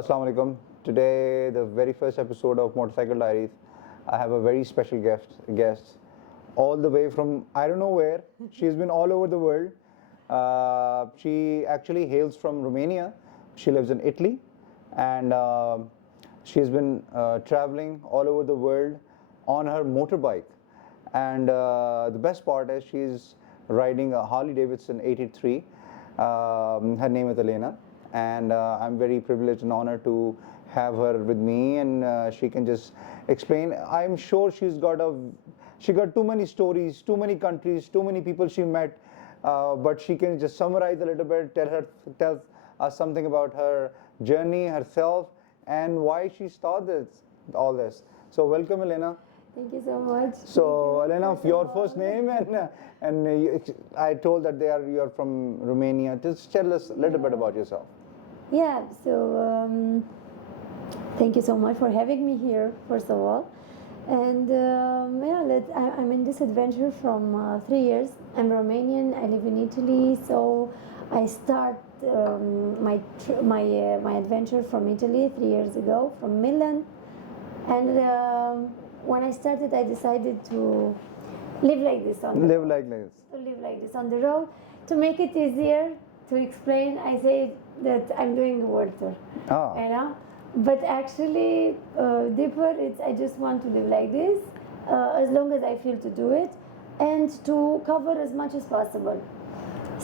Assalamu alaikum. Today, the very first episode of Motorcycle Diaries, I have a very special guest, all the way from I don't know where. She's been all over the world. She actually hails from Romania. She lives in Italy, and she's been traveling all over the world on her motorbike. And the best part is she's riding a Harley Davidson 83. Her name is Elena, and I'm very privileged and honored to have her with me, and she can just explain. I'm sure she got too many stories, too many countries, too many people she met, but she can just summarize a little bit, tell us something about her journey, herself, and why she started all this. So welcome, Elena. Thank you so much. So Elena, your first name, and I told that you're from Romania. Just tell us a little bit about yourself. Yeah. So thank you so much for having me here, first of all. And I'm in this adventure from 3 years. I'm Romanian. I live in Italy. So I start my adventure from Italy 3 years ago, from Milan, and when I started, I decided to live like this on the road. To make it easier to explain, I say that I'm doing a world tour. Oh. You know? But actually, deeper, I just want to live like this, as long as I feel to do it, and to cover as much as possible.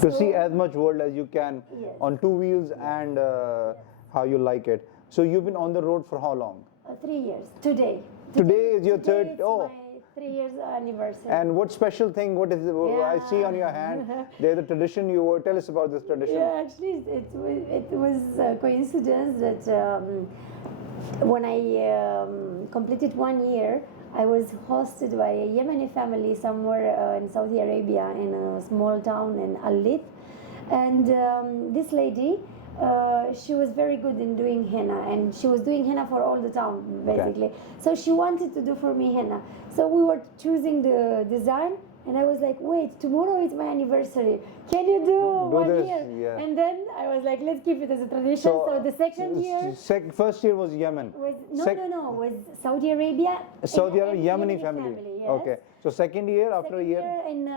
To see as much world as you can. Yes. On two wheels, and how you like it. So you've been on the road for how long? 3 years. Today is your third. It's oh. my 3 years anniversary. And what special thing? What is it? I see on your hand? There's a tradition. You tell us about this tradition. Yeah, actually, it was a coincidence that when I completed 1 year, I was hosted by a Yemeni family somewhere in Saudi Arabia, in a small town in Al-Lith, and this lady. She was very good in doing henna, and she was doing henna for all the town basically. Okay. So she wanted to do for me henna. So we were choosing the design, and I was like, wait, tomorrow is my anniversary. Can you do 1 this, year? yeah. And then I was like, let's keep it as a tradition. So the second year. First year was Yemen. Was Saudi Arabia. Saudi Arabia, Yemeni family. Yes. Okay. So second year, after a year. In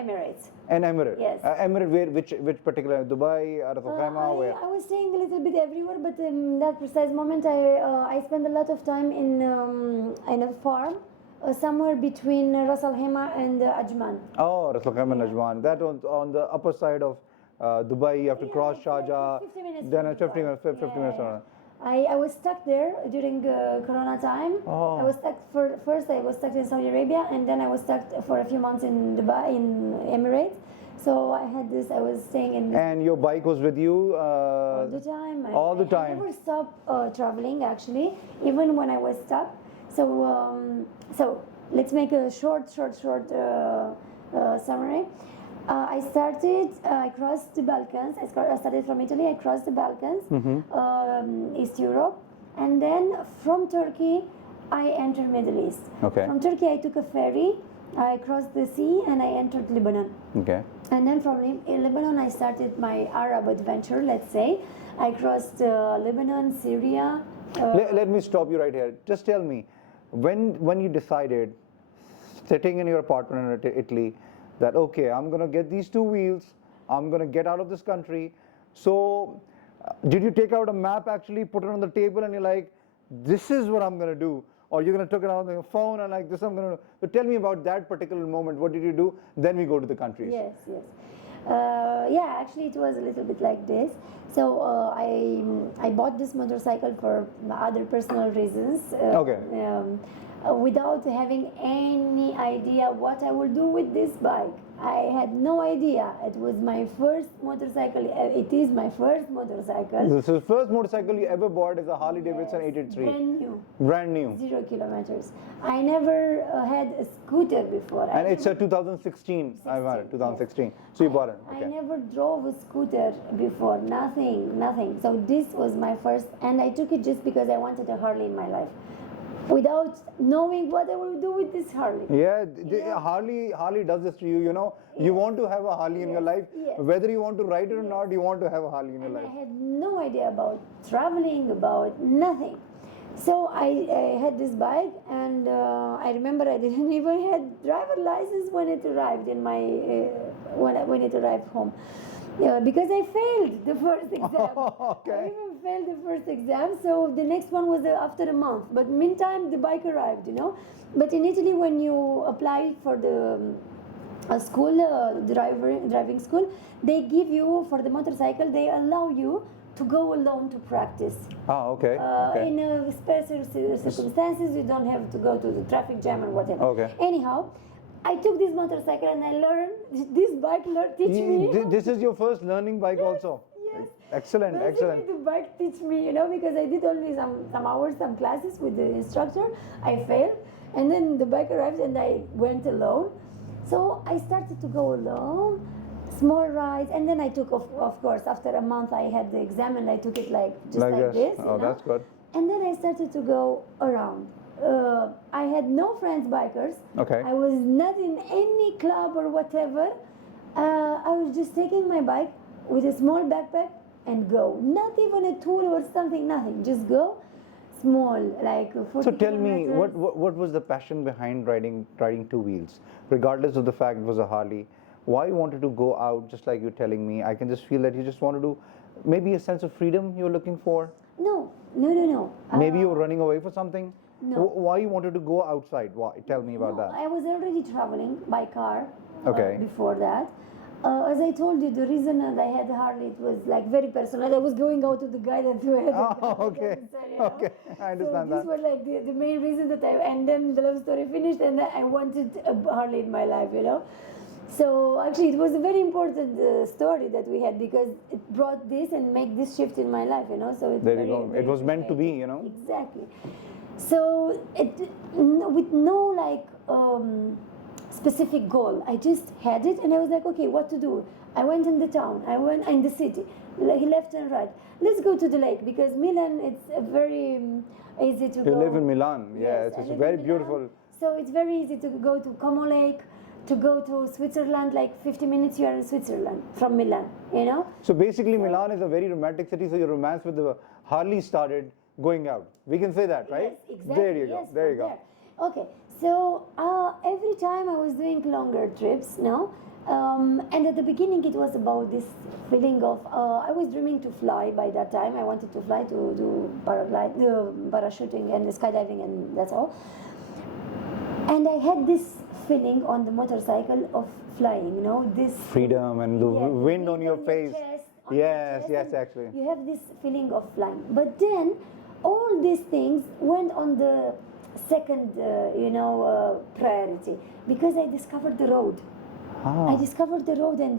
Emirates. An Emirate. Yes. Emirate, where? Which particular? Dubai, Ras Al Khaimah, where? I was staying a little bit everywhere, but in that precise moment, I spent a lot of time in a farm, somewhere between Ras Al Khaimah and Ajman. Oh, Ras Al Khaimah and Ajman. That on the upper side of Dubai. You have to cross Sharjah. 50 minutes. Then 50 minutes. I was stuck there during Corona time. Oh. I was stuck first. I was stuck in Saudi Arabia, and then I was stuck for a few months in Dubai, in Emirates. So I was staying in. And your bike was with you all the time. All the time. I never stopped traveling, actually, even when I was stuck. So let's make a short summary. I crossed the Balkans. I started from Italy. I crossed the Balkans, East Europe, and then from Turkey, I entered Middle East. Okay. From Turkey, I took a ferry. I crossed the sea and I entered Lebanon. Okay. And then from Lebanon, I started my Arab adventure. Let's say I crossed Lebanon, Syria. Let me stop you right here. Just tell me, when you decided, sitting in your apartment in Italy, that okay, I'm gonna get these two wheels, I'm gonna get out of this country. So did you take out a map, actually put it on the table, and you're like, this is what I'm gonna do? Or you're gonna take it out on your phone and like, this I'm gonna do? But tell me about that particular moment. What did you do? Then we go to the countries. Yes. Actually it was a little bit like this. So I bought this motorcycle for other personal reasons. Okay. Without having any idea what I will do with this bike. I had no idea. It was my first motorcycle. It is my first motorcycle. This is the first motorcycle you ever bought is a Harley Davidson 83. Brand new. 0 kilometers. I never had a scooter before. And it's a 2016. I bought it, 2016. So you bought it. Okay. I never drove a scooter before. Nothing. So this was my first, and I took it just because I wanted a Harley in my life. without knowing what I will do with this Harley. Yeah, Yeah. Harley does this to you. You know, you want to have a Harley in your life, yes. whether you want to ride it or not. You want to have a Harley in your And life. I had no idea about traveling, about nothing. So I had this bike, and I remember I didn't even had driver license when it arrived in my when it arrived home. Because I failed the first exam. Okay. I even failed the first exam, so the next one was after a month. But meantime, the bike arrived, you know. But in Italy, when you apply for the school, driving school, they give you, for the motorcycle, they allow you to go alone to practice. Ah, okay. Okay. In special circumstances, you don't have to go to the traffic jam or whatever. Okay. Anyhow, I took this motorcycle and I learned, this bike teach me. This is your first learning bike also. Yes. Excellent, Basically, excellent. the bike teach me, you know, because I did only some hours, some classes with the instructor. I failed, and then the bike arrived and I went alone. So I started to go alone, small rides, and then I took, of course, after a month I had the exam and I took it like this. Oh, you know? that's good. And then I started to go around. I had no friends bikers. Okay. I was not in any club or whatever. I was just taking my bike with a small backpack and go. Not even a tool or something, nothing. Just go small, like 40 So tell me, kilometers. what was the passion behind riding two wheels, regardless of the fact it was a Harley? Why you wanted to go out, just like you're telling me? I can just feel that you just wanted to, maybe a sense of freedom you're looking for. No. Maybe you were running away for something. No. Why you wanted to go outside? Why? Tell me about that. I was already traveling by car Okay. before that. As I told you, the reason that I had Harley, it was like very personal. I was going out to the guy that you had. Oh, okay. Okay, I understand so that. this was like the main reason that and then the love story finished, and I wanted a Harley in my life, you know. So actually, it was a very important story that we had, because it brought this and make this shift in my life, you know. So it's There very, you go. very It was meant to be, exciting. you know. Exactly. So with no like specific goal, I just had it, and I was like, okay, what to do? I went in the town. I went in the city, like left and right. Let's go to the lake, because Milan, it's very easy to go. You live in Milan. Yes, Yes, I it's live very in Milan. beautiful. So it's very easy to go to Como Lake, to go to Switzerland, like 50 minutes you are in Switzerland from Milan, you know? So basically, Milan is a very romantic city. So your romance with the Harley started going out. We can say that, right? Yes, exactly. There you go. Yes, There you from go. there. Okay, so every time I was doing longer trips, no? And at the beginning it was about this feeling of, I was dreaming to fly by that time. I wanted to fly, to do parachuting and skydiving, and that's all. And I had this feeling on the motorcycle of flying, you know, this Freedom and the yeah, wind on your face. chest, on your Yes, chest, yes, and actually. you have this feeling of flying. But then all these things went on the second, priority, because I discovered the road. Ah. I discovered the road, and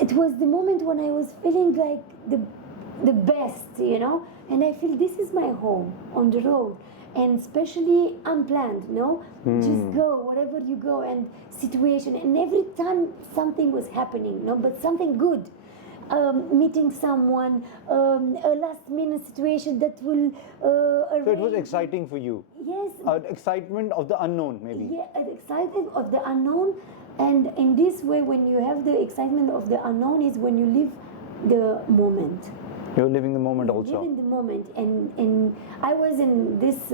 it was the moment when I was feeling like the best, you know, and I feel this is my home on the road, and especially unplanned, no, just go wherever you go, and situation, and every time something was happening, no, but something good. Meeting someone, a last minute situation that will So it was arrange- exciting for you. Yes, Excitement of the unknown, maybe. yeah, excited of the unknown, and in this way, when you have the excitement of the unknown, is when you live the moment. You're living the moment also. Live in the moment, and I was in this.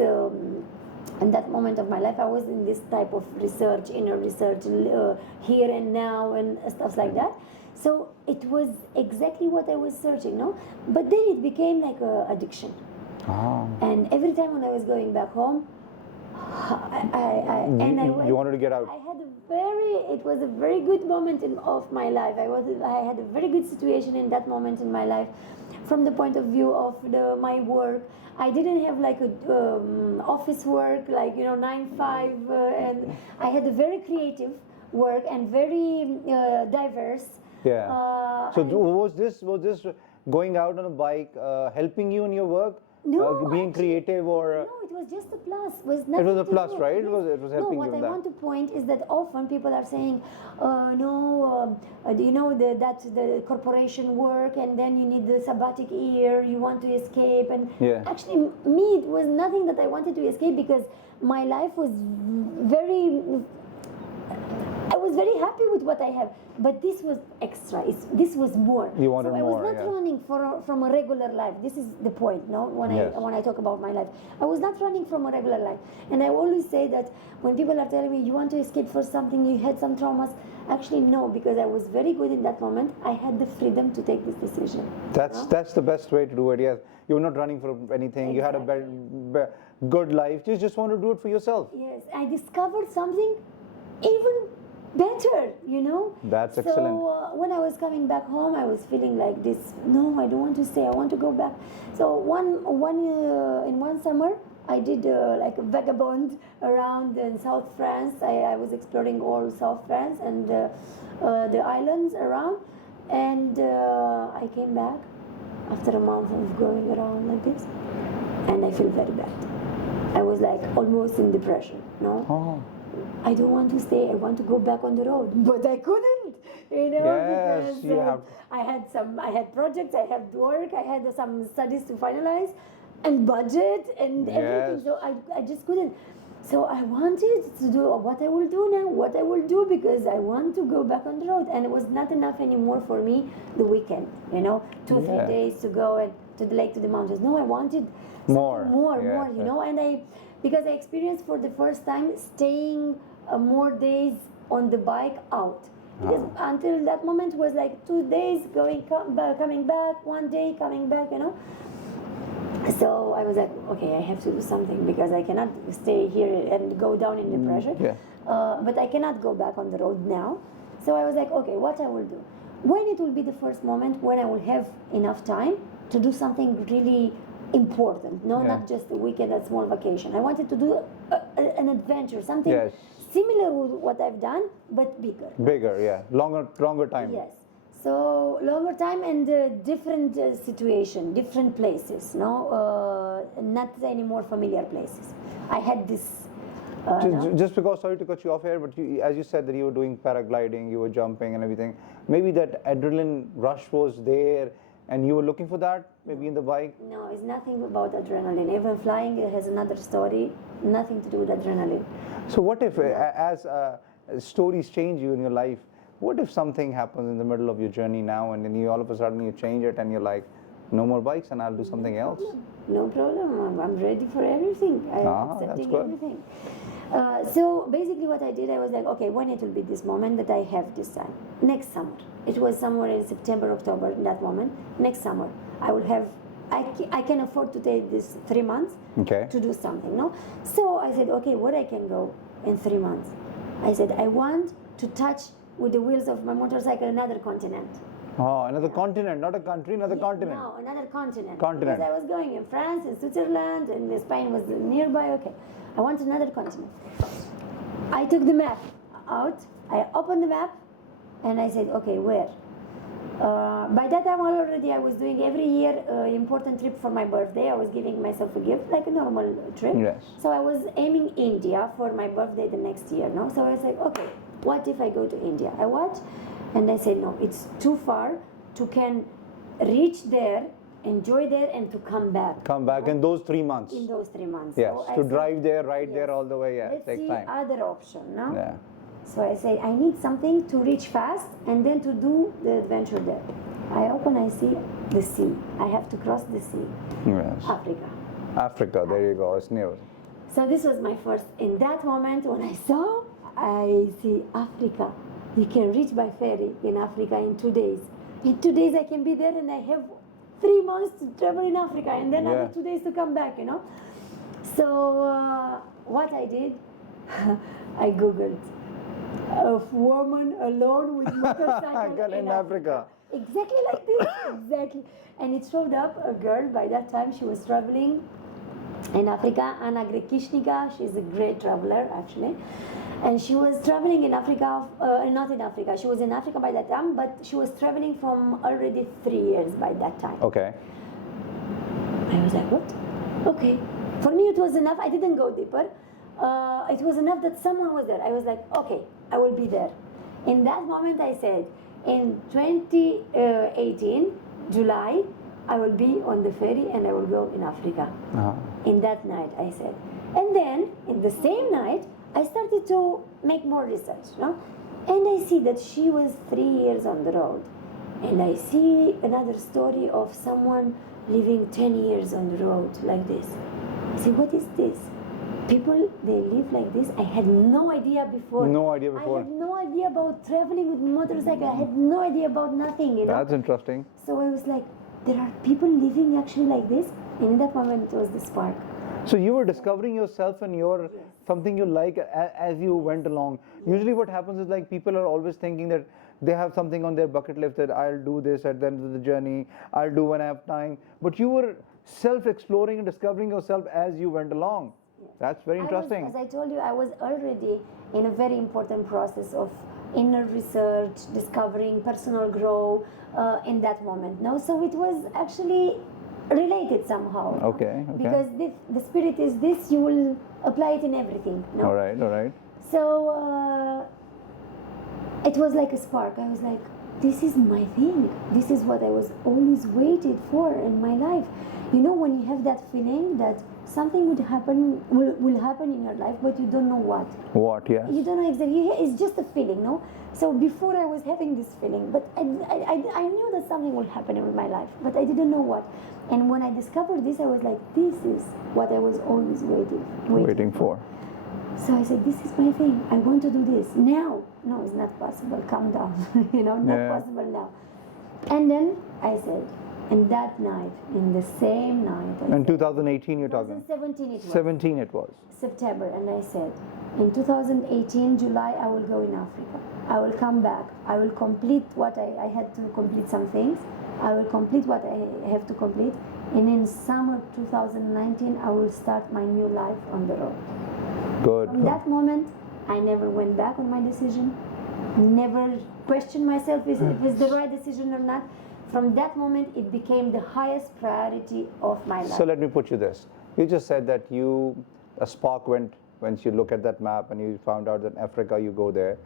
In that moment of my life, I was in this type of research, inner research, here and now, and stuff like that. So it was exactly what I was searching, no? But then it became like an addiction. Ah. And every time when I was going back home, You wanted to get out. I had it was a very good moment of my life. I had a very good situation in that moment in my life, from the point of view of my work. I didn't have like a office work, like 9-5, and I had a very creative work and very diverse. Yeah. So was this going out on a bike helping you in your work? No, being creative or? No, it was just a plus. Was It nothing was a to plus, do. right? Yes. It was helping no, you what in I that. want to point is that often people are saying, no, you know, that the corporation work and then you need the sabbatic year, you want to escape. And Yeah. actually, me, it was nothing that I wanted to escape because my life was very I was very happy with what I have, but this was extra. This was more. You wanted so I was more, not yeah. running from a regular life. This is the point, no? Yes. When I talk about my life, I was not running from a regular life. And I always say that when people are telling me you want to escape for something, you had some traumas. Actually, no, because I was very good in that moment. I had the freedom to take this decision. That's the best way to do it. Yes, you were not running from anything. You had a good life. You just want to do it for yourself. Yes, I discovered something even better, you know. That's excellent. So when I was coming back home, I was feeling like this. No, I don't want to stay. I want to go back. So in one summer, I did like a vagabond around in South France. I was exploring all South France and the islands around, and I came back after a month of going around like this, and I feel very bad. I was like almost in depression. No. Oh. I don't want to stay. I want to go back on the road, but I couldn't, you know, Yes, because you have. I had projects, I had work, I had some studies to finalize, and budget and everything. Yes. So I just couldn't. So I wanted to do what I will do now, what I will do because I want to go back on the road, and it was not enough anymore for me. The weekend, you know, 2-3 Yeah. days to go and to the lake, to the mountains. No, I wanted More. more, Yeah, you yeah. know, and because I experienced for the first time staying more days on the bike out. Because until that moment was like 2 days coming back, 1 day coming back, you know. So I was like, okay, I have to do something because I cannot stay here and go down in depression. Yeah. But I cannot go back on the road now. So I was like, okay, what I will do? When it will be the first moment when I will have enough time to do something really important, no, Yeah. not just a weekend, a small vacation. I wanted to do an adventure, something Yes. similar with what I've done, but bigger. Bigger, yeah. Longer time. Yes. So longer time and different situation, different places, no, not any more familiar places. I had this. No? Just because, sorry to cut you off here, but as you said that you were doing paragliding, you were jumping and everything, maybe that adrenaline rush was there and you were looking for that, maybe in the bike? No, it's nothing about adrenaline. Even flying has another story, nothing to do with adrenaline. So what if, as stories change you in your life, what if something happens in the middle of your journey now and then you all of a sudden you change it and you're like, no more bikes and I'll do something else? No problem. I'm ready for everything. I'm that's accepting good. everything. So basically what I did, I was like, okay, when it will be this moment that I have this time? Next summer. It was somewhere in September, October, in that moment. Next summer, I will have, I can afford to take this 3 months Okay. to do something, no? So I said, okay, where I can go in 3 months? I said, I want to touch with the wheels of my motorcycle another continent. Oh, another continent, not a country, another continent. No, another continent. Continent. Because I was going in France, in Switzerland, and Spain was nearby. Okay, I want another continent. I took the map out. I opened the map, and I said, okay, where? By that time already, I was doing every year important trip for my birthday. I was giving myself a gift, like a normal trip. Yes. So I was aiming India for my birthday the next year. No, so I said, okay, what if I go to India? I watched. And I said, no, it's too far to can reach there, enjoy there, and to come back. Come back in those 3 months. In those 3 months. Yes, So I to said, drive there, ride yes, there all the way, yeah, let's takes see time. other option, no? Yeah. So I say, I need something to reach fast and then to do the adventure there. I open, I see the sea. I have to cross the sea. Yes. Africa. Africa, there you go, it's near. So this was my first, in that moment when I saw, I see Africa. You can reach by ferry in Africa in 2 days. In 2 days I can be there and I have 3 months to travel in Africa and then Yeah. another 2 days to come back, you know. So what I did, I Googled a woman alone with motorcycle In Africa. Exactly like this, exactly. And it showed up a girl, by that time she was traveling in Africa, Anna Grekishnika, she's a great traveler actually. And she was traveling in Africa, not in Africa, she was in Africa by that time, but she was traveling from already 3 years by that time. Okay. I was like, what? Okay. For me, it was enough. I didn't go deeper. It was enough that someone was there. I was like, okay, I will be there. In that moment, I said, in 2018, July, I will be on the ferry and I will go in Africa. In that night, I said. And then, in the same night, I started to make more research, no? And I see that she was 3 years on the road. And I see another story of someone living 10 years on the road like this. I say, what is this? People, they live like this. I had no idea before. No idea before. I had no idea about traveling with motorcycle. I had no idea about nothing, you know. That's interesting. So I was like, there are people living actually like this. And in that moment, it was the spark. So you were discovering yourself and your something you like as you went along. Usually what happens is like people are always thinking that they have something on their bucket list that I'll do this at the end of the journey, I'll do when I have time. But you were self-exploring and discovering yourself as you went along. That's very interesting. As I told you, I was already in a very important process of inner research, discovering personal growth in that moment. No, so it was actually related somehow. Okay. Because the spirit is this, you will apply it in everything. No? All right. So it was like a spark. I was like, this is my thing. This is what I was always waited for in my life. You know, when you have that feeling that something will happen in your life, but you don't know what. What, yes. You don't know exactly. It's just a feeling, no? So before I was having this feeling, but I knew that something will happen in my life, but I didn't know what. And when I discovered this, I was like, this is what I was always waiting for. So I said, this is my thing. I want to do this now. No, it's not possible. Calm down. Not possible now. And then I said, and that night, in the same night. In 2018 you're talking? 2017 it was. 17 it was. September, and I said, in 2018, July, I will go in Africa. I will come back. I will complete what I had to complete some things. I will complete what I have to complete. And in summer 2019, I will start my new life on the road. Good. From that moment, I never went back on my decision. Never questioned myself if it's the right decision or not. From that moment, it became the highest priority of my life. So let me put you this. You just said that a spark went once you look at that map and you found out that Africa, you go there.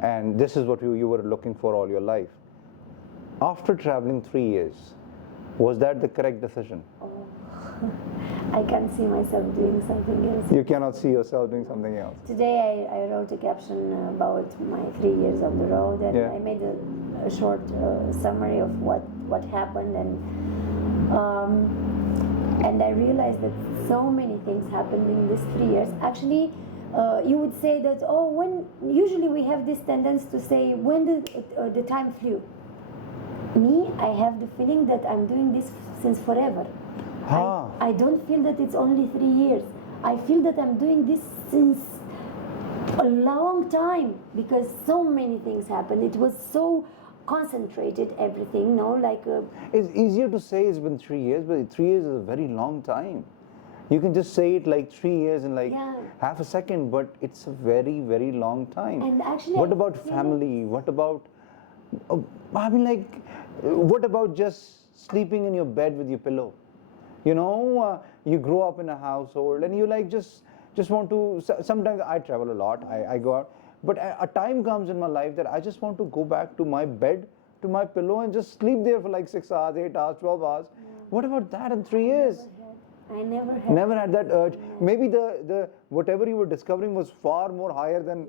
And this is what you were looking for all your life. After traveling 3 years, was that the correct decision? Oh, I can't see myself doing something else. You cannot see yourself doing something else. Today I wrote a caption about my 3 years on the road, and I made a short summary of what happened, and I realized that so many things happened in these 3 years. Actually, you would say that, when usually we have this tendency to say when the time flew. Me, I have the feeling that I'm doing this since forever. I don't feel that it's only 3 years. I feel that I'm doing this since a long time, because so many things happened. It was so concentrated, everything, It's easier to say it's been 3 years, but 3 years is a very long time. You can just say it like 3 years in half a second, but it's a very, very long time. And actually, what about family? What about, what about just sleeping in your bed with your pillow? You grow up in a household and you just want to, sometimes I travel a lot, I go out, but a time comes in my life that I just want to go back to my bed, to my pillow, and just sleep there for 6 hours, 8 hours, 12 hours. What about that in 3 years? I never had that urge. Maybe the whatever you were discovering was far more higher than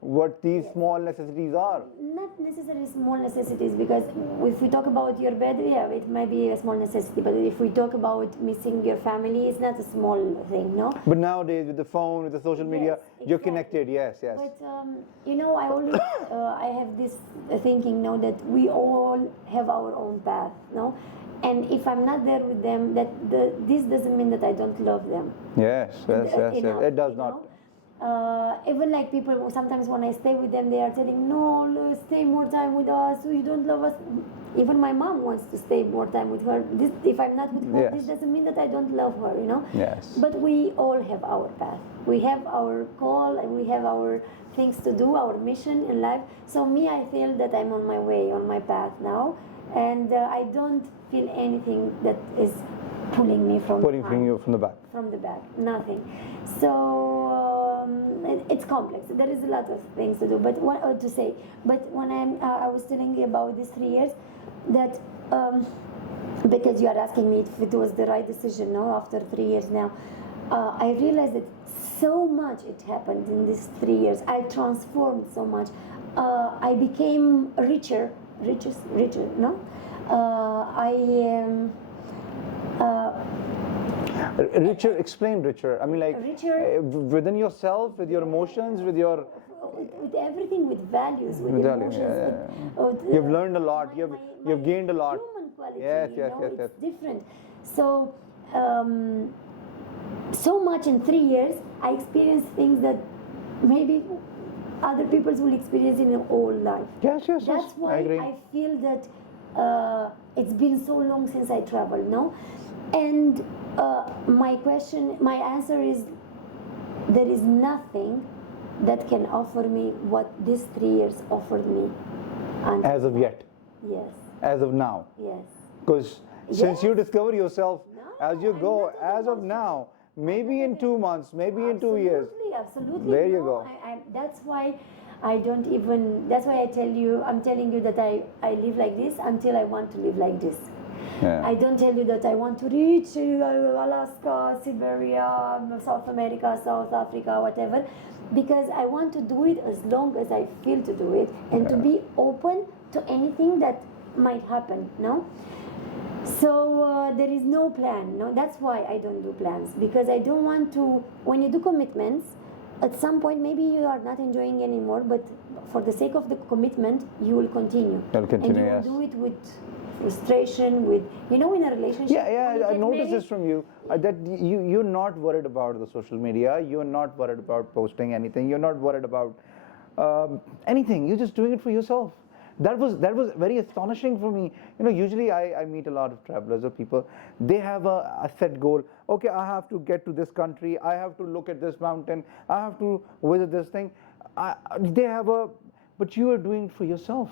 what these small necessities are. Not necessarily small necessities, because if we talk about your bed, it might be a small necessity, but if we talk about missing your family, it's not a small thing, no? But nowadays, with the phone, with the social media, you're connected, yes. But, I always, I have this thinking now that we all have our own path, no? And if I'm not there with them, this doesn't mean that I don't love them. Yes. It does not. Even people, sometimes when I stay with them, they are telling, no, stay more time with us, you don't love us. Even my mom wants to stay more time with her. If I'm not with her, this doesn't mean that I don't love her, Yes. But we all have our path. We have our call, and we have our things to do, our mission in life. So I feel that I'm on my way, on my path now. And I don't feel anything that is pulling me from Pulling behind. you from the back. From the back, nothing. So it's complex. There is a lot of things to do, but what to say. But when I was telling you about these 3 years, that because you are asking me if it was the right decision, no? After 3 years now, I realized that so much it happened in these 3 years. I transformed so much. I became richer, no? Richer, explain richer. I mean, like Richer. Within yourself, with your emotions, with your with everything, with values, with value, emotions. You've learned a lot. My You've gained a lot. Human quality, Yes, you yes, know, yes, it's yes. different. So, so much in 3 years, I experienced things that maybe other people will experience in their whole life. Yes, yes, That's yes. why I agree. I feel that it's been so long since I traveled, no? And my answer is, there is nothing that can offer me what these 3 years offered me. As of yet, Yes, as of now, yes. because since you discover yourself No, as you I'm go, not talking as of about now, maybe in 2 months, maybe in 2 years. Absolutely. There you No, go. that's why I don't even. That's why I'm telling you that I live like this until I want to live like this. Yeah. I don't tell you that I want to reach Alaska, Siberia, South America, South Africa, whatever, because I want to do it as long as I feel to do it, and to be open to anything that might happen. No. So there is no plan. No, that's why I don't do plans, because I don't want to. When you do commitments, at some point maybe you are not enjoying anymore, but for the sake of the commitment, you will continue. You'll continue, and you yes. will do it with frustration, with in a relationship. when you Yeah, I get noticed married, this from you, that you're not worried about the social media. You're not worried about posting anything. You're not worried about anything. You're just doing it for yourself. That was very astonishing for me. You know, usually I meet a lot of travelers or people. They have a set goal. Okay, I have to get to this country. I have to look at this mountain. I have to visit this thing. But you are doing it for yourself.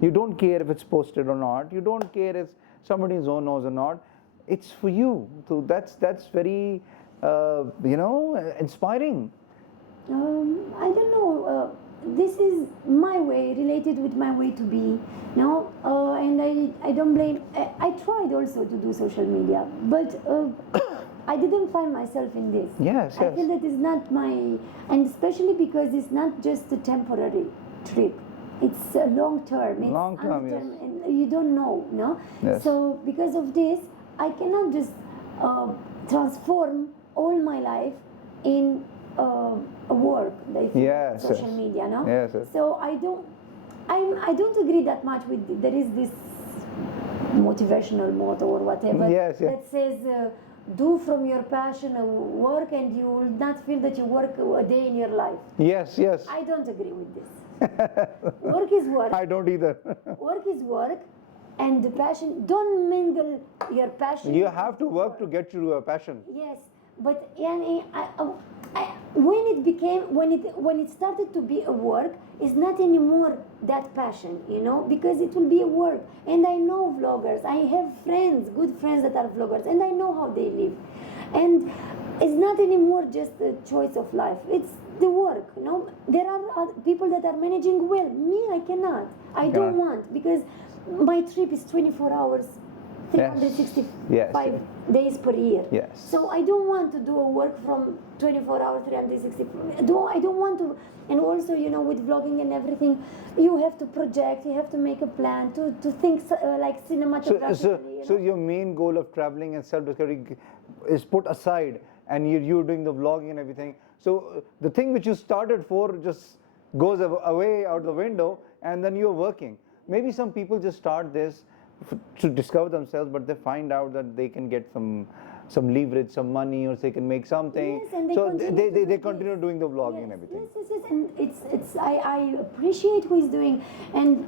You don't care if it's posted or not. You don't care if somebody knows or not. It's for you. So that's very inspiring. I don't know. This is my way, related with my way to be. No, and I don't blame. I tried also to do social media, but I didn't find myself in this. Yes, I yes. feel that is not my, and especially because it's not just a temporary trip. It's a long term. It's Long term, yes. and you don't know, no. Yes. So because of this, I cannot just transform all my life in a work. Like Yes, social yes. media, no. Yes, yes. So I don't agree that much with. There is this motivational motto or whatever Yes, yes. that says. Do from your passion a work, and you will not feel that you work a day in your life. Yes, yes. I don't agree with this. Work is work. I don't either. Work is work, and the passion. Don't mingle your passion. You have to work to get to your passion. Yes, but when it started to be a work, it's not anymore that passion, because it will be a work. And I know vloggers. I have friends, good friends that are vloggers, and I know how they live. And it's not anymore just a choice of life. It's the work. There are other people that are managing well. Me, I cannot. I don't want, because my trip is 24 hours. 365 Yes. days per year. Yes. So I don't want to do a work from 24 hours, 365. I don't want to. And also, with vlogging and everything, you have to project, you have to make a plan, to think like cinematographically. So your main goal of traveling and self-discovery is put aside, and you're doing the vlogging and everything. So the thing which you started for just goes away out the window, and then you're working. Maybe some people just start this to discover themselves, but they find out that they can get some leverage, some money, or they can make something. Yes, and so they they continue doing the vlogging and everything. Yes, and it's I appreciate who is doing, and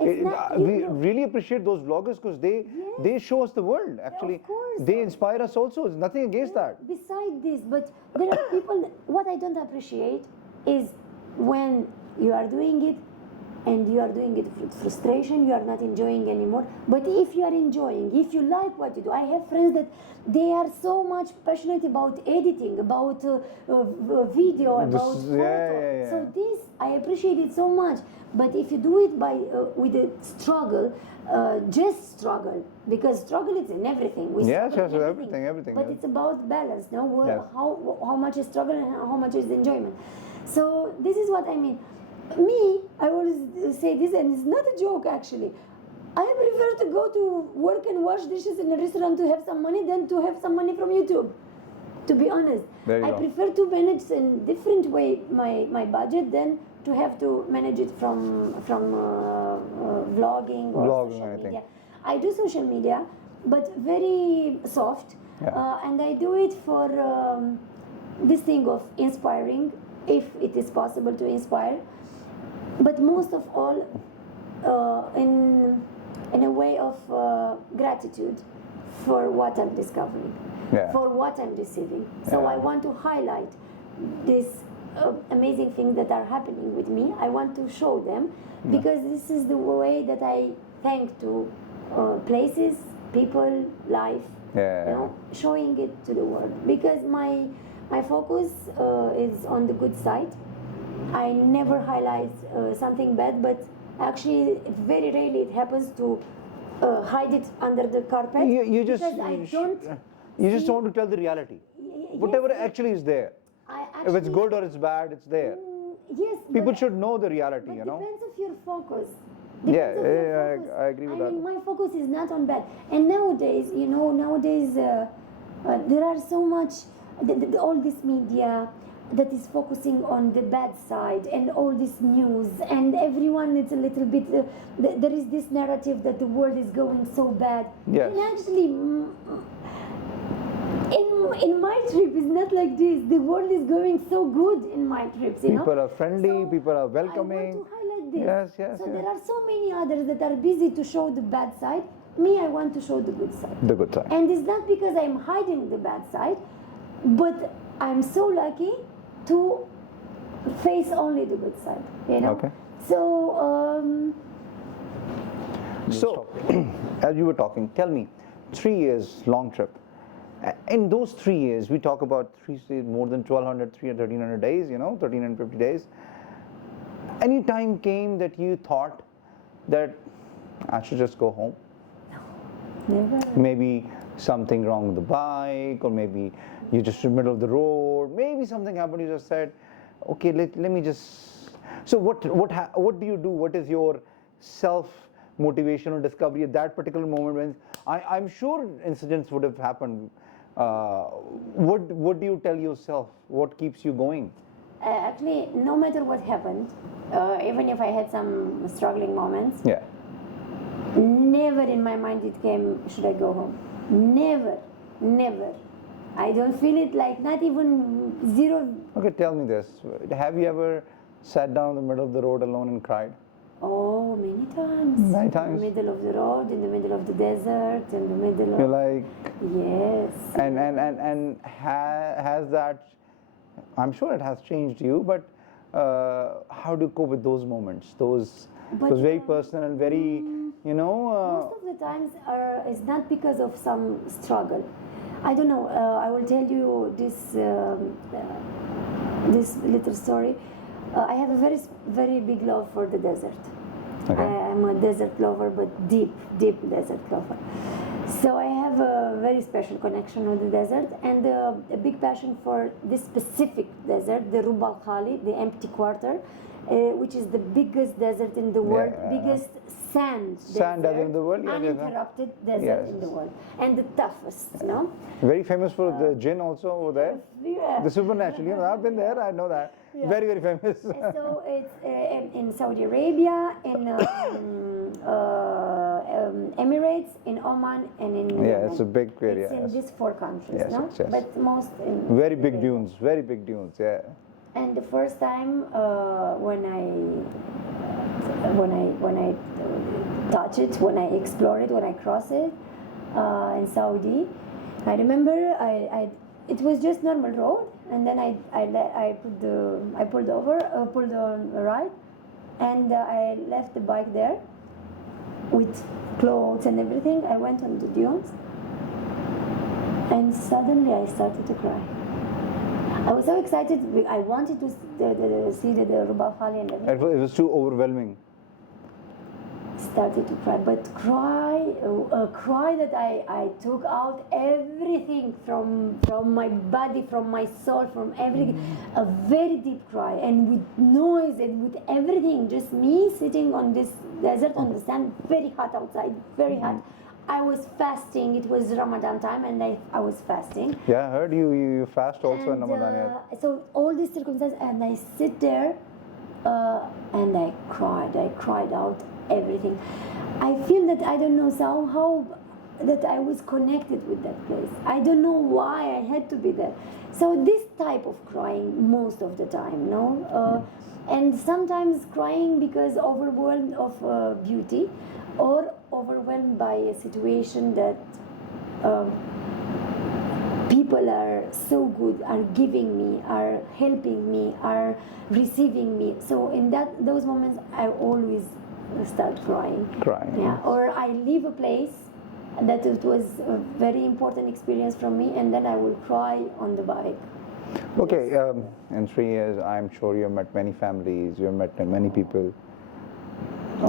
We really appreciate those vloggers, because they show us the world. Actually, of course. they inspire us also. It's nothing against that. Beside this, but there are people. What I don't appreciate is when you are doing it and you are doing it with frustration, you are not enjoying anymore. But if you are enjoying, if you like what you do, I have friends that they are so much passionate about editing, about video, about photo. Yeah. So this, I appreciate it so much. But if you do it by with a struggle, just struggle, because struggle is in everything. We Yes, struggle yes, in everything. But Yes. it's about balance, no? Yes. How much is struggle and how much is enjoyment. So this is what I mean. Me, I always say this, and it's not a joke actually. I prefer to go to work and wash dishes in a restaurant to have some money than to have some money from YouTube. To be honest, There you I go. prefer to manage in different way my budget than to have to manage it from vlogging or Vlogging, social I think. media. I do social media, but very soft, Yeah. and I do it for this thing of inspiring, if it is possible to inspire. But most of all, in a way of gratitude for what I'm discovering, Yeah. for what I'm receiving. So Yeah. I want to highlight these amazing things that are happening with me. I want to show them because this is the way that I thank to places, people, life. Yeah. You know, showing it to the world, because my focus is on the good side. I never highlight something bad, but actually very rarely it happens to hide it under the carpet. You just because I don't. you just see- want to tell the reality. Yes, Whatever actually is there. I If it's actually- good or it's bad, it's there. Yes. People but, should know the reality, But you know. depends of your focus. Yeah, Depends of your yeah, focus. I agree with that. I mean, my focus is not on bad. And nowadays, you know, there are so much, all this media that is focusing on the bad side and all this news, and everyone is a little bit, there is this narrative that the world is going so bad. Yes. And actually, in my trip, it's not like this. The world is going so good in my trips, you know. People are friendly, So people are I welcoming. want to highlight this. Yes, yes, So yes. there are so many others that are busy to show the bad side. Me, I want to show the good side. The good side. And it's not because I'm hiding the bad side, but I'm so lucky to face only the good side, you know. Okay. So So, as you were talking, tell me, 3 years long trip. In those 3 years, we talk about more than 1,200, 1,300 days, you know, 1,350 days. Any time came that you thought that I should just go home? never. Maybe something wrong with the bike, or maybe you just in the middle of the road. Maybe something happened. You just said, "Okay, let me just." So what do you do? What is your self motivational discovery at that particular moment when I'm sure incidents would have happened? What do you tell yourself? What keeps you going? Actually, no matter what happened, even if I had some struggling moments, Yeah. never in my mind it came, should I go home? Never, never. I don't feel it, like not even zero. Okay, tell me this. Have you ever sat down in the middle of the road alone and cried? Oh, many times. Many times? In the middle of the road, in the middle of the desert, in the middle You're of. like, Yes. and has that, I'm sure it has changed you, but how do you cope with those moments, those But, very personal and very, you know, Most of the times it's not because of some struggle. I don't know. I will tell you this little story. I have a very big love for the desert. Okay. I'm a desert lover, but deep desert lover. So I have a very special connection with the desert, and a big passion for this specific desert, the Rub al Khali, the empty quarter, which is the biggest desert in the world, Yeah. biggest sand desert in the world, yeah, yeah. uninterrupted desert Yes. in the world, and the toughest, you know. very famous for the gin also over there. Yeah. The supernatural, you know, I've been there, I know that. Very famous. So it's in Saudi Arabia, in Emirates, in Oman, and in Yeah, Yemen. it's a big area. It's in Yes. these 4 countries, Yes, no? yes, yes. But most in Very big Arabia. dunes, very big dunes, yeah. And the first time when I touch it, when I explore it, when I cross it in Saudi, I remember it was just normal road, and then I pulled on the right, and I left the bike there with clothes and everything. I went on the dunes, and suddenly I started to cry. I was so excited. I wanted to see the Ruba Valley and everything. It was too overwhelming. Started to cry, but a cry that I took out everything from my body, from my soul, from everything. A very deep cry, and with noise and with everything. Just me sitting on this desert on the sand, very hot outside, very hot. I was fasting. It was Ramadan time, and I was fasting. Yeah, I heard you fast also in And, Ramadan. Yeah. so all these circumstances, and I sit there, and I cried out everything. I feel that I don't know somehow that I was connected with that place. I don't know why I had to be there. So this type of crying most of the time, no, and sometimes crying because overwhelmed of beauty, or overwhelmed by a situation that people are so good, are giving me, are helping me, are receiving me. So in those moments, I always start crying. Yeah. Or I leave a place that it was a very important experience for me, and then I will cry on the bike. Okay, in 3 years, I'm sure you've met many families, you've met many people.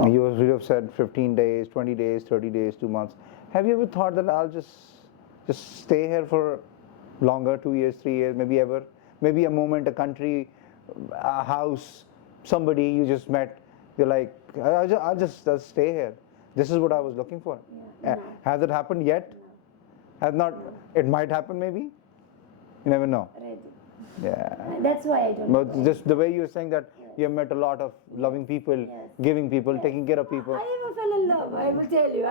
You have said 15 days, 20 days, 30 days, 2 months. Have you ever thought that I'll just stay here for longer, 2 years, 3 years, maybe ever? Maybe a moment, a country, a house, somebody you just met, you're like, I'll just stay here. This is what I was looking for. Yeah, no. Has it happened yet? No. Has not? It might happen maybe? You never know. Ready. Yeah. That's why I don't. But just the way you're saying that you have met a lot of loving people, giving people, taking care of people. I never fell in love, I will tell you.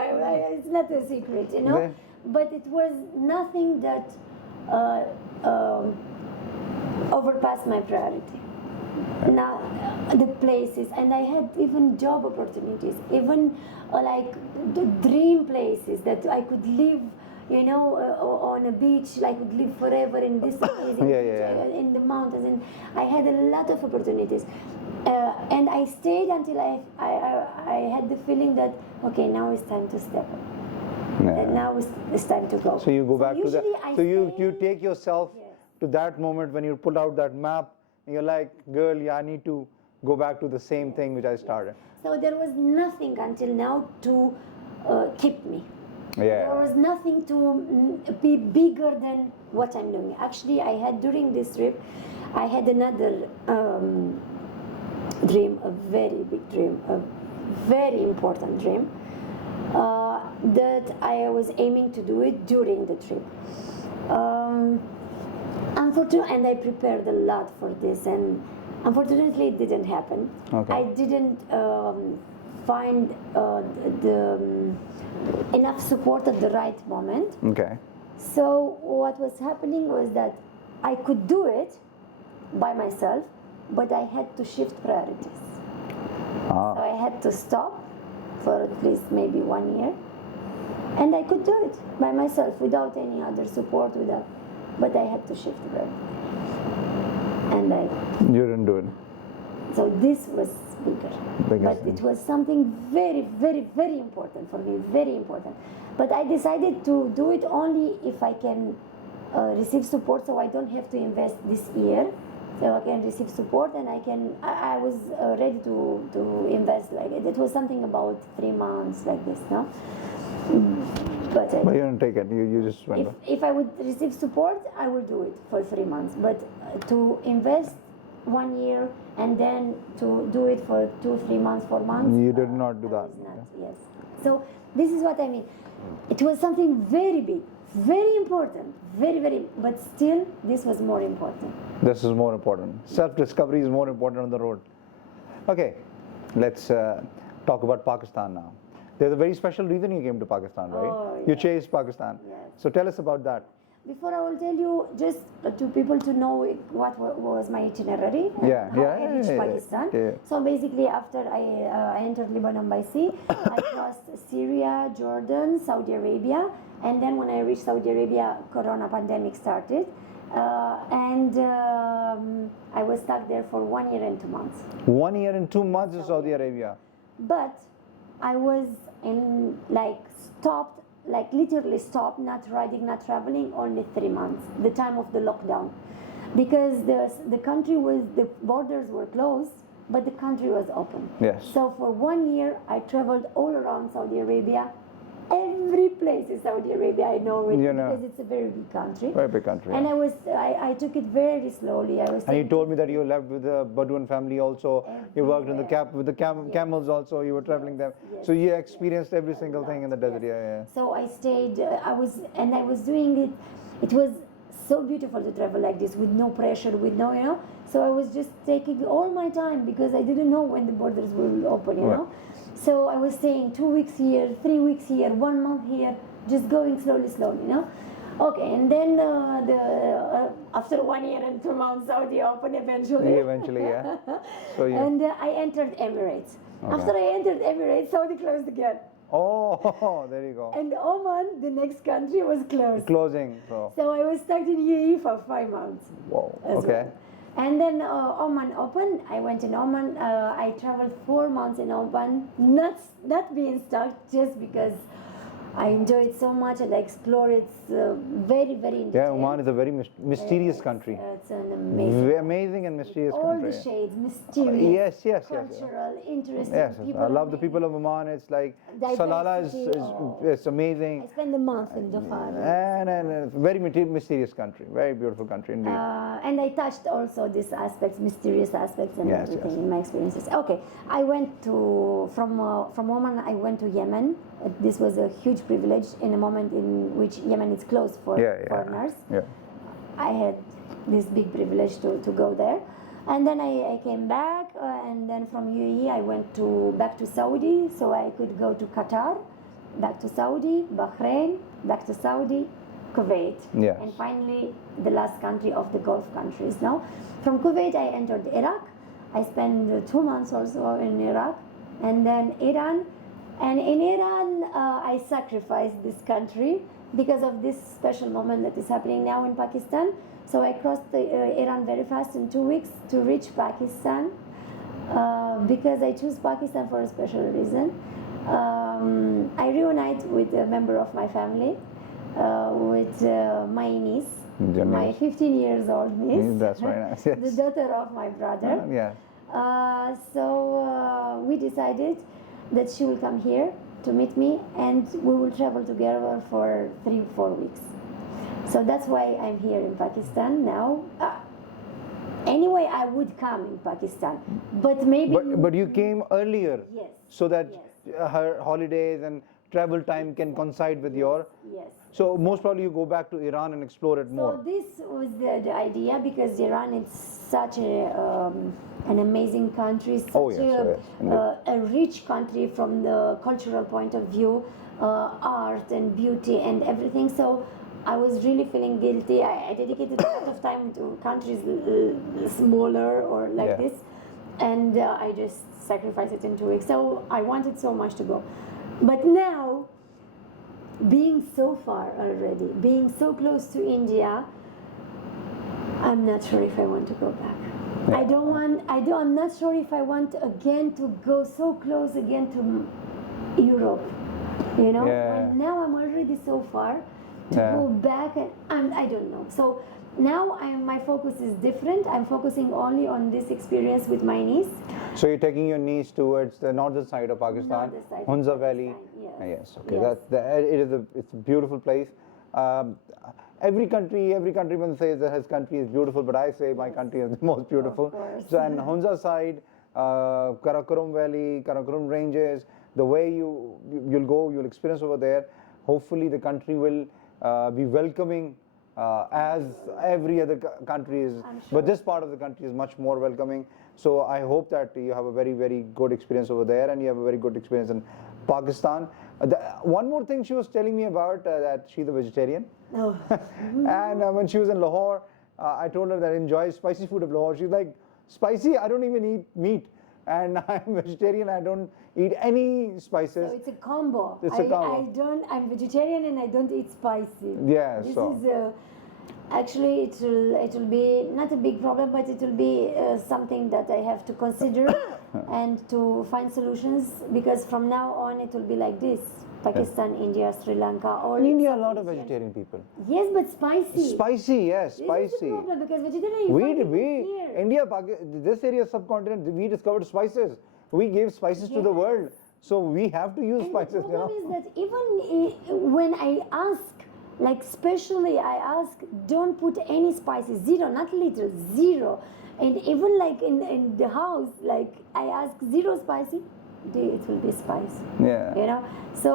It's not a secret, you know. But it was nothing that overpassed my priority. Now, the places, and I had even job opportunities, even like the dream places that I could live, you know, on a beach, I could live forever in this amazing beach, in the mountains, and I had a lot of opportunities. And I stayed until I had the feeling that, okay, now it's time to step up. And now it's time to go. So you go back to that. So you take yourself Yes. to that moment when you pull out that map and you're like, girl, yeah, I need to go back to the same thing which I started. So there was nothing until now to keep me. Yeah. There was nothing to be bigger than what I'm doing. Actually, I had during this trip, I had another dream, a very big dream, a very important dream, that I was aiming to do it during the trip. Unfortunately, and I prepared a lot for this, and unfortunately it didn't happen. Okay. I didn't find enough support at the right moment. Okay. So what was happening was that I could do it by myself, but I had to shift priorities. So I had to stop for at least maybe 1 year, and I could do it by myself without any other support, but I had to shift priorities. And You didn't do it. so this was bigger. Biggest But it was something very, very, very important for me, very important. But I decided to do it only if I can receive support, so I don't have to invest this year. So I can receive support, and I was ready to invest, like it was something about 3 months like this, no? But you didn't take it. You just went. if I would receive support, I would do it for 3 months. But to invest 1 year and then to do it for 2, 3 months, 4 months. You did not do I that. was not, yes. So this is what I mean. It was something very big, very important, very, very, but still this was more important. This is more important. Self-discovery is more important on the road. Okay, let's talk about Pakistan now. There's a very special reason you came to Pakistan, right? Oh, You yes. chased Pakistan. Yes. So tell us about that. Before I will tell you, just to people to know what was my itinerary and Yeah, how yeah, I reached yeah, yeah, Pakistan. yeah. So basically, after I entered Lebanon by sea, I crossed Syria, Jordan, Saudi Arabia, and then when I reached Saudi Arabia, Corona pandemic started, and I was stuck there for 1 year and 2 months. 1 year and 2 months in Saudi Arabia. But I was in stopped, literally stopped, not riding, not traveling, only 3 months, the time of the lockdown, because the country was, the borders were closed, but the country was open. Yes. So for 1 year, I traveled all around Saudi Arabia. Every place in Saudi Arabia I know it, You know. because it's a very big country. Very big country. And I took it very slowly. And you told me that you lived with the Bedouin family also. You worked in the with the camels also. You were traveling them. Yes. So you experienced every single thing in the desert. Yes. Yeah. So I stayed. I was doing it. It was so beautiful to travel like this with no pressure, with no, you know. So I was just taking all my time because I didn't know when the borders will open, you know. So I was staying 2 weeks here, 3 weeks here, 1 month here, just going slowly, you know. Okay, and then after 1 year and 2 months, Saudi opened eventually. Eventually, yeah. So you. And I entered Emirates. Okay. After I entered Emirates, Saudi closed again. Oh, there you go. And Oman, the next country, was closed. Closing. So I was stuck in UAE for 5 months. Whoa. as Okay. well. And then Oman opened. I went in Oman. I traveled 4 months in Oman, not being stuck, just because I enjoy it so much and I explore it very, very in Yeah, detail. Oman is a very mysterious country. It's an amazing. Amazing and mysterious All country. the shades, mysterious, Yes. cultural, interesting. Yes, people I love the amazing. people of Oman. It's like Diversity, Salalah is it's amazing. I spent a month in Doha. And very mysterious country, very beautiful country indeed. And I touched also these aspects, mysterious aspects, and Yes, everything yes. in my experiences. Okay, I went to from Oman. I went to Yemen. This was a huge privilege in a moment in which Yemen is closed for foreigners. Yeah. I had this big privilege to go there, and then I came back, and then from UAE I went back to Saudi, so I could go to Qatar, back to Saudi, Bahrain, back to Saudi, Kuwait, Yes. and finally the last country of the Gulf countries. Now, from Kuwait I entered Iraq. I spent 2 months also in Iraq, and then Iran. And in Iran, I sacrificed this country because of this special moment that is happening now in Pakistan. So I crossed Iran very fast in 2 weeks to reach Pakistan, because I choose Pakistan for a special reason. I reunite with a member of my family, with my niece, Your my niece. 15 years old niece. That's very nice. Yes. The daughter of my brother. Yeah. So we decided that she will come here to meet me, and we will travel together for 3-4 weeks. So that's why I'm here in Pakistan now. Anyway, I would come in Pakistan, but maybe. But you came earlier. Yes. So that Yes. her holidays and travel time can coincide with your. Yes. So most probably you go back to Iran and explore it more. So this was the idea, because Iran is such an amazing country, such a rich country from the cultural point of view, art and beauty and everything. So I was really feeling guilty. I dedicated a lot of time to countries smaller or like this, and I just sacrificed it in 2 weeks. So I wanted so much to go, but now, being so far already, being so close to India, I'm not sure if I want to go back. I'm not sure if I want again to go so close again to Europe. You know, and now I'm already so far to go back, and I don't know. So now my focus is different. I'm focusing only on this experience with my niece. So you're taking your niece towards the northern side of Pakistan, Northern side of Hunza Pakistan, Valley. yes. Yes. Okay. Yes. It's a beautiful place. Every country when says that his country is beautiful, but I say my country is the most beautiful. Of course. So and Hunza side, Karakoram Valley, Karakoram ranges, the way you'll go, you'll experience over there. Hopefully the country will be welcoming as every other country is, but this part of the country is much more welcoming. So I hope that you have a very, very good experience over there, and you have a very good experience in Pakistan. One more thing she was telling me about, that she's a vegetarian. Oh. And when she was in Lahore, I told her that I enjoy spicy food of Lahore. She's like, spicy? I don't even eat meat. And I'm vegetarian, I don't eat any spices. So it's a combo. It's a combo. I'm vegetarian and I don't eat spicy. Yeah, This so. is Actually, it will be not a big problem, but it will be something that I have to consider and to find solutions, because from now on it will be like this: Pakistan, India, Sri Lanka, all. In India, a lot of Southeast Asian. vegetarian people. Yes, but spicy. Spicy, yes, This is the spicy. problem, because vegetarian you find people here. India, this area, subcontinent, we discovered spices. We gave spices to the Yes. world, so we have to use And spices. the problem is that even when I ask, like specially I ask, don't put any spices, zero, not little, zero. And even like in the house, like I ask zero spicy, it will be spice. Yeah. You know, so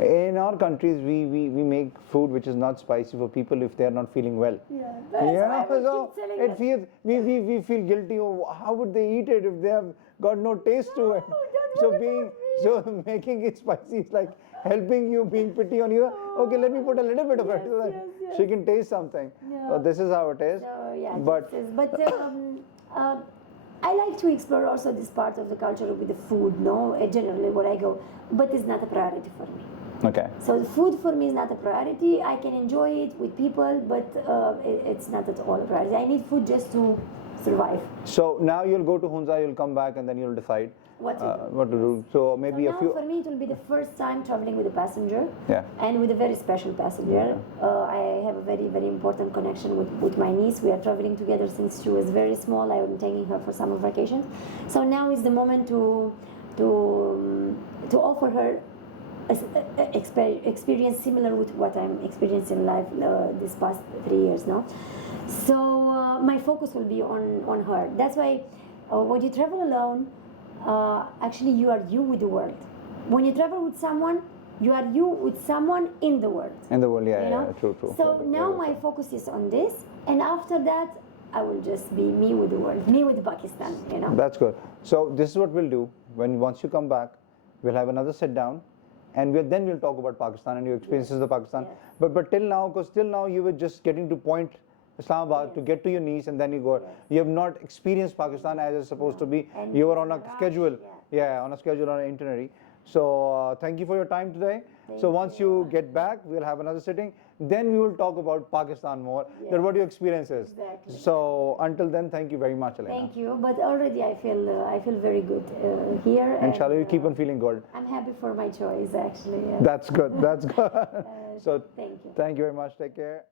In our countries, we make food which is not spicy for people if they are not feeling well. yeah. You That's why I know, keep so telling it them, feels we feel guilty. Oh, how would they eat it if they have got no taste to it? don't So worry so making it spicy is like helping you, being pity on you. Okay, let me put a little bit of it so that yes, she can taste something. Yeah. So this is how it is. So yeah, But I like to explore also this part of the culture with the food. No, generally where I go, but it's not a priority for me. okay. So food for me is not a priority. I can enjoy it with people, but it's not at all a priority. I need food just to survive. So now you'll go to Hunza, you'll come back, and then you'll decide What to do. what to do. So maybe So a now few. for me it will be the first time traveling with a passenger. Yeah. And with a very special passenger. I have a very, very important connection with my niece. We are traveling together since she was very small. I am taking her for summer vacations. So now is the moment to offer her experience similar with what I'm experiencing in life this past 3 years now. So my focus will be on her. That's why when you travel alone, actually you are you with the world. When you travel with someone, you are you with someone in the world. In the world, yeah, You yeah, know? true. So now my focus is on this, and after that, I will just be me with the world, me with Pakistan. You know. That's good. So this is what we'll do. Once you come back, we'll have another sit down, and then we'll talk about Pakistan and your experiences of Pakistan. Yes. But till now, because till now you were just getting to point Islamabad to get to your niece, and then you go. Yes. You have not experienced Pakistan as it's supposed to be. And You were on a rush, schedule, yeah. on a schedule, on an itinerary. So thank you for your time today. Thank So once you. you get back, we'll have another sitting. Then we will talk about Pakistan more. Yeah. Then what your experience is. Exactly. So until then, thank you very much, Elena. Thank you. But already I feel very good here. Inshallah, you and, keep on feeling good. I'm happy for my choice, actually. Yeah. That's good. That's good. So Thank you. thank you very much. Take care.